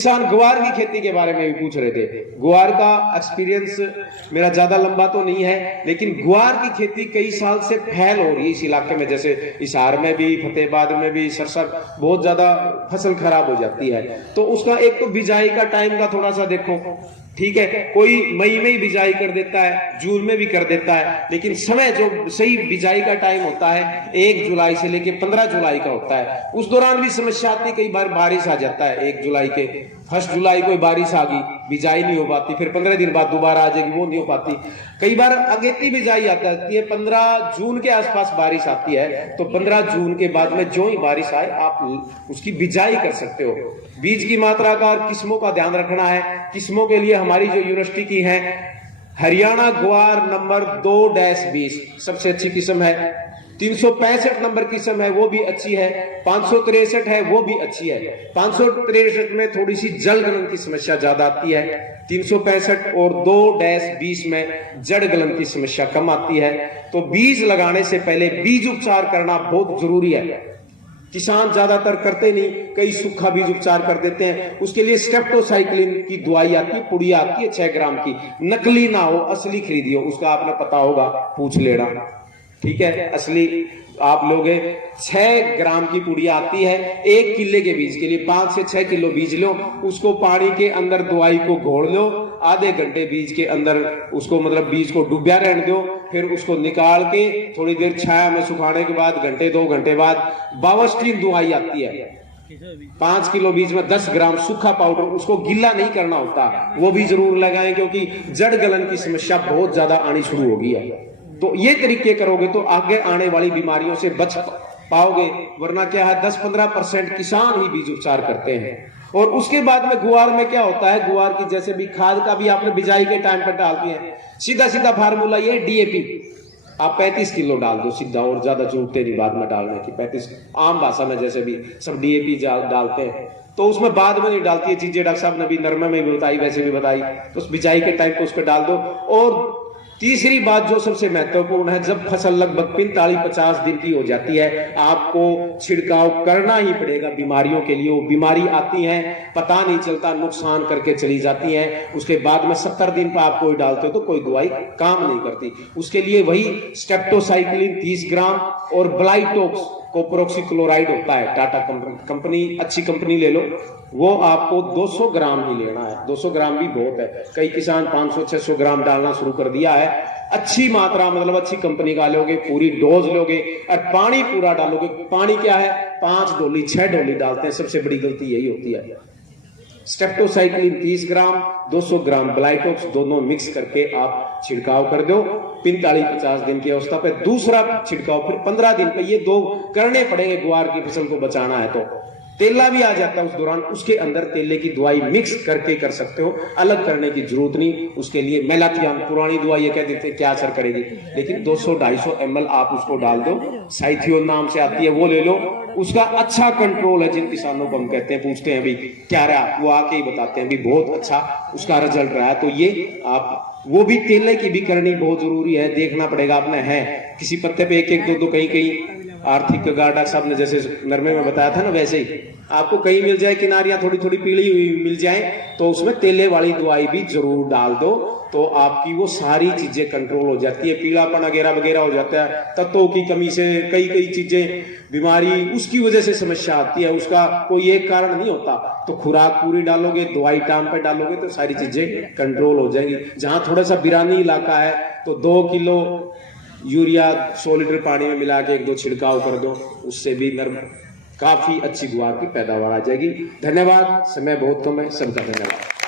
किसान ग्वार की खेती के बारे में भी पूछ रहे थे। ग्वार का एक्सपीरियंस मेरा ज्यादा लंबा तो नहीं है, लेकिन ग्वार की खेती कई साल से फैल हो रही है इस इलाके में। जैसे हिसार में भी, फतेहाबाद में भी, सरसा बहुत ज्यादा फसल खराब हो जाती है। तो उसका एक तो बिजाई का टाइम का थोड़ा सा देखो, ठीक है, कोई मई में ही बिजाई कर देता है, जून में भी कर देता है, लेकिन समय जो सही बिजाई का टाइम होता है 1 जुलाई से लेके 15 जुलाई का होता है। उस दौरान भी समस्या आती है, कई बार बारिश आ जाता है 1 जुलाई के, 1 जुलाई को बारिश आ गई, बिजाई नहीं हो पाती, फिर 15 दिन बाद दोबारा आ जाएगी, वो नहीं हो पाती। कई बार अगेती बिजाई आ जाती है, 15 जून के आसपास बारिश आती है, तो 15 जून के बाद में जो ही बारिश आए आप उसकी बिजाई कर सकते हो। बीज की मात्रा का और किस्मों का ध्यान रखना है। किस्मों के लिए हमारी जो यूनिवर्सिटी की है हरियाणा ग्वार नंबर 2-20 सबसे अच्छी किस्म है। 365 नंबर किस्म है, वो भी अच्छी है। 563 है, वो भी अच्छी है। 563 में थोड़ी सी जड़ गलन की समस्या ज्यादा आती है, 365 और 2-20 में जड़ गलन की समस्या कम आती है। तो बीज लगाने से पहले बीज उपचार करना बहुत जरूरी है। किसान ज्यादातर करते नहीं, कई सूखा बीज उपचार कर देते हैं। उसके लिए स्ट्रेप्टोसाइक्लिन की दवाई आती है, पुड़िया आती है 6 ग्राम की, नकली ना हो, असली खरीदियो, उसका आपने पता होगा, पूछ लेना, ठीक है। असली आप लोगे 6 ग्राम की पुड़िया आती है 1 किले के बीज के लिए। 5 से 6 किलो बीज लो, उसको पानी के अंदर दवाई को घोल लो, आधे घंटे बीज के अंदर उसको मतलब बीज को डूबा रहने दो, फिर उसको निकाल के थोड़ी देर छाया में सुखाने के बाद घंटे 2 घंटे बाद बावस्टीन दवाई आती है 5 किलो बीज में 10 ग्राम सूखा पाउडर, उसको गीला नहीं करना होता, वो भी जरूर लगाएं, क्योंकि जड़ गलन की समस्या बहुत ज्यादा आनी शुरू हो गई है। तो ये तरीके करोगे तो आगे आने वाली बीमारियों से बच पाओगे, वरना क्या है 10-15% किसान ही बीज उपचार करते हैं। और उसके बाद में गुआर में क्या होता है, गुआर की जैसे भी खाद का भी आपने बिजाई के टाइम पर डाल दिए हैं, सीधा सीधा फार्मूला ये डीएपी आप 35 किलो डाल दो सीधा, और ज्यादा जरूरतें नहीं बाद में डालने की। 35 आम भाषा में जैसे भी सब डीएपी डालते हैं, तो उसमें बाद में नहीं डालती है चीजें, डॉक्टर साहब ने भी नरमे में भी बताई, वैसे भी बताई, तो उस बिजाई के टाइम पे उस पर डाल दो। और तीसरी बात जो सबसे महत्वपूर्ण है, जब फसल लगभग 45-50 दिन की हो जाती है, आपको छिड़काव करना ही पड़ेगा बीमारियों के लिए। वो बीमारी आती है, पता नहीं चलता, नुकसान करके चली जाती है। उसके बाद में 70 दिन पर आप कोई डालते हो तो कोई दवाई काम नहीं करती। उसके लिए वही स्ट्रेप्टोसाइक्लिन 30 ग्राम और ब्लाइटोक्स कोप्रोक्सीक्लोराइड होता है, टाटा कंपनी, अच्छी कंपनी ले लो, वो आपको 200 ग्राम ही लेना है। 200 ग्राम भी बहुत है, कई किसान 500-600 ग्राम डालना शुरू कर दिया है। अच्छी मात्रा मतलब अच्छी कंपनी का लोगे, पूरी डोज लोगे और पानी पूरा डालोगे। पानी क्या है, 5 डोली 6 डोली डालते हैं, सबसे बड़ी गलती यही होती है। स्ट्रेप्टोसाइक्लिन 30 ग्राम, 200 ग्राम ब्लाइटोक्स, दोनों मिक्स करके आप छिड़काव कर दो 45-50 दिन की अवस्था पे। दूसरा छिड़काव फिर 15 दिन पे, ये 2 करने पड़ेंगे ग्वार की फसल को बचाना है। तो तेला भी आ जाता है उस दौरान, उसके अंदर तेले की दवाई मिक्स करके कर सकते हो, अलग करने की जरूरत नहीं। उसके लिए मेलाथियान पुरानी दवाई ये कह देते हैं क्या असर करेगी, लेकिन 200-250 ml आप उसको डाल दो, साइथियोन नाम से आती है, वो ले लो। उसका अच्छा कंट्रोल है। जिन किसानों को हम कहते हैं, पूछते हैं भी क्या रहा, वो आके ही बताते हैं भी बहुत अच्छा उसका रिजल्ट रहा है। तो ये आप वो भी तेले की भी करनी बहुत जरूरी है, देखना पड़ेगा आपने, है किसी पत्ते पे 1-1, 2-2, कहीं आर्थिक गार्डा साहब ने जैसे नरमे में बताया था ना, वैसे ही आपको कहीं मिल जाए किनारियां थोड़ी थोड़ी पीली हुई मिल जाए, तो उसमें तेले वाली दवाई भी जरूर डाल दो, तो आपकी वो सारी चीजें कंट्रोल हो जाती है। पीलापन वगैरह वगैरह हो जाता है, तत्वों की कमी से कई चीजें, बीमारी उसकी वजह से समस्या आती है, उसका कोई एक कारण नहीं होता। तो खुराक पूरी डालोगे, दवाई टाइम पर डालोगे, तो सारी चीजें कंट्रोल हो जाएंगी। जहां थोड़ा सा बिरानी इलाका है तो 2 किलो यूरिया 100 लीटर पानी में मिला के 1-2 छिड़काव कर दो, उससे भी काफी अच्छी गुआर की पैदावार आ जाएगी। धन्यवाद, समय बहुत कम है, सबका धन्यवाद।